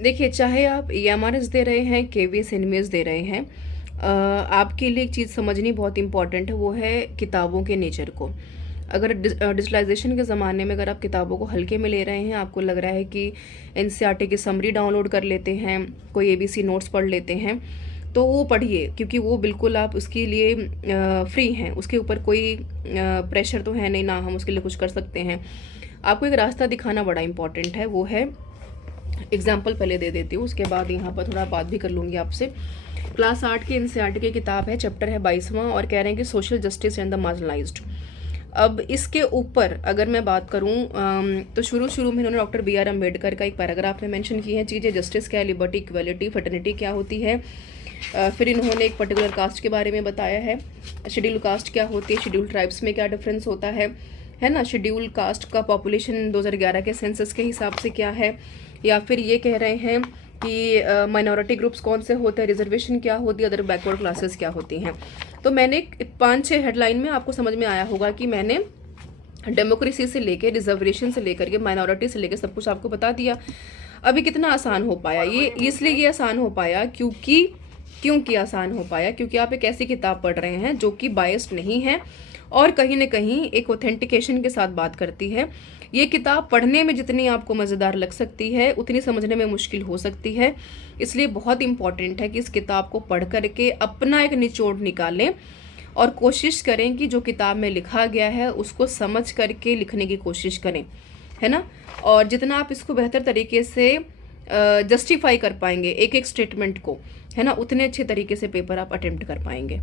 देखिए, चाहे आप ईएमआरएस दे रहे हैं, केवीएस, एनवीएस दे रहे हैं, आपके लिए एक चीज़ समझनी बहुत इंपॉर्टेंट है, वो है किताबों के नेचर को। अगर डिजिटलाइजेशन के ज़माने में अगर आप किताबों को हल्के में ले रहे हैं, आपको लग रहा है कि एनसीईआरटी की समरी डाउनलोड कर लेते हैं, कोई एबीसी नोट्स पढ़ लेते हैं, तो वो पढ़िए, क्योंकि वो बिल्कुल आप उसके लिए फ्री हैं, उसके ऊपर कोई प्रेशर तो है नहीं, ना हम उसके लिए कुछ कर सकते हैं। आपको एक रास्ता दिखाना बड़ा इंपॉर्टेंट है, वो है एग्जाम्पल पहले दे देती हूँ, उसके बाद यहाँ पर थोड़ा बात भी कर लूँगी आपसे। क्लास 8 की एनसीईआरटी की किताब है, चैप्टर है 22वां, और कह रहे हैं कि social justice and the marginalised. अब इसके ऊपर अगर मैं बात करूं, तो शुरू शुरू में इन्होंने डॉक्टर बी आर अम्बेडकर का एक पैराग्राफ में मेंशन की है चीज़ें, जस्टिस क्या है, लिबर्टी, इक्वलिटी, फर्टर्निटी क्या होती है। फिर इन्होंने एक पर्टिकुलर कास्ट के बारे में बताया है, शेड्यूल कास्ट क्या होती है, शेड्यूल ट्राइब्स में क्या डिफरेंस होता है ना, शेड्यूल कास्ट का पॉपुलेशन 2011 के सेंसस के हिसाब से क्या है, या फिर ये कह रहे हैं कि माइनॉरिटी ग्रुप्स कौन से होते हैं, रिजर्वेशन क्या होती है, अदर बैकवर्ड क्लासेस क्या होती हैं। तो मैंने 5-6 हेडलाइन में आपको समझ में आया होगा कि मैंने डेमोक्रेसी से लेके, रिजर्वेशन से लेकर के, माइनॉरिटी से लेकर सब कुछ आपको बता दिया। अभी कितना आसान हो पाया ये, इसलिए ये आसान हो पाया क्योंकि आसान हो पाया क्योंकि आप एक ऐसी किताब पढ़ रहे हैं जो कि बायस्ड नहीं है और कहीं ना कहीं एक ऑथेंटिकेशन के साथ बात करती है। ये किताब पढ़ने में जितनी आपको मज़ेदार लग सकती है, उतनी समझने में मुश्किल हो सकती है। इसलिए बहुत इंपॉर्टेंट है कि इस किताब को पढ़ करके अपना एक निचोड़ निकालें और कोशिश करें कि जो किताब में लिखा गया है उसको समझ करके लिखने की कोशिश करें, है ना। और जितना आप इसको बेहतर तरीके से जस्टिफाई कर पाएंगे एक एक स्टेटमेंट को, है ना, उतने अच्छे तरीके से पेपर आप अटेम्प्ट कर पाएंगे।